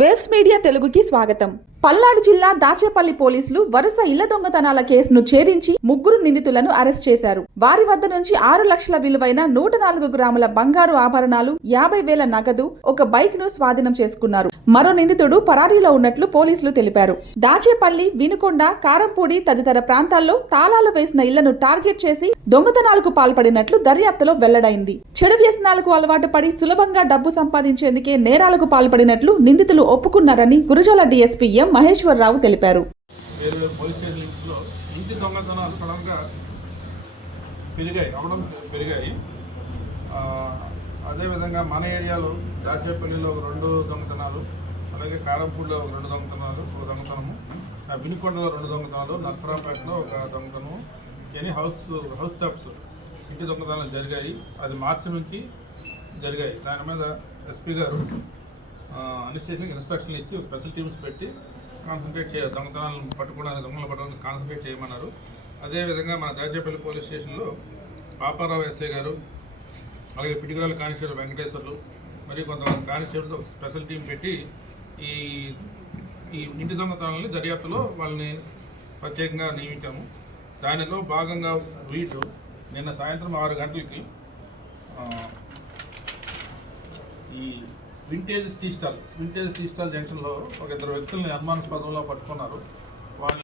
Waves media తెలుగుకి స్వాగతం. పల్నాడు జిల్లా దాచేపల్లి పోలీసులు వరుస ఇళ్ల దొంగతనాల కేసును ఛేదించి ముగ్గురు నిందితులను అరెస్ట్ చేశారు. వారి వద్ద నుంచి 6 లక్షల విలువైన 104 గ్రాముల బంగారు ఆభరణాలు, 50,000 నగదు, ఒక బైక్ ను స్వాధీనం చేసుకున్నారు. మరో నిందితుడు పరారీలో ఉన్నట్లు పోలీసులు తెలిపారు. దాచేపల్లి, వినుకొండ, కారంపూడి తదితర ప్రాంతాల్లో తాళాలు వేసిన ఇళ్లను టార్గెట్ చేసి దొంగతనాలకు పాల్పడినట్లు దర్యాప్తులో వెల్లడైంది. చెడు వ్యసనాలకు అలవాటు పడి సులభంగా డబ్బు సంపాదించేందుకే నేరాలకు పాల్పడినట్లు నిందితులు ఒప్పుకున్నారని గురజాల డీఎస్పీ ఎం మహేశ్వరరావు తెలిపారు. అదేవిధంగా మన ఏరియాలో దాచేపల్లిలో 2 దొంగతనాలు, అలాగే కారంపూడిలో 2 దొంగతనాలు, ఒక దొంగతనము, వినుకొండలో 2 దొంగతనాలు, నర్సరాపేటలో ఒక దొంగతనము, ఎనీ హౌస్ థెఫ్ట్స్, ఇంటి దొంగతనాలు జరిగాయి. అది మార్చి నుంచి జరిగాయి. దాని మీద ఎస్పీ గారు అన్ని స్టేషన్కి ఇన్స్ట్రక్షన్లు ఇచ్చి స్పెషల్ టీమ్స్ పెట్టి కాన్సన్ట్రేట్ చేయాలి, దొంగతనాలను పట్టుకోవడానికి, దొంగలు పట్టుకోవడానికి కాన్సన్ట్రేట్ చేయమన్నారు. అదేవిధంగా మన దాచేపల్లి పోలీస్ స్టేషన్లో పాపారావు ఎస్ఐ గారు, అలాగే పిటికరాల కానిస్టేబుల్ వెంకటేశ్వర్లు, మరియు కొంతమంది కానిస్టేబుల్తో స్పెషల్ టీం పెట్టి ఈ ఇంటి దొంగతనాలని దర్యాప్తులో వాళ్ళని ప్రత్యేకంగా నియమించాము. దానిలో భాగంగా వీళ్ళు నిన్న సాయంత్రం 6 గంటలకి ఈ వింటేజ్ టీ స్టాల్ జంక్షన్లో ఒక 2 వ్యక్తులని అనుమానాస్పదంలో పట్టుకున్నారు.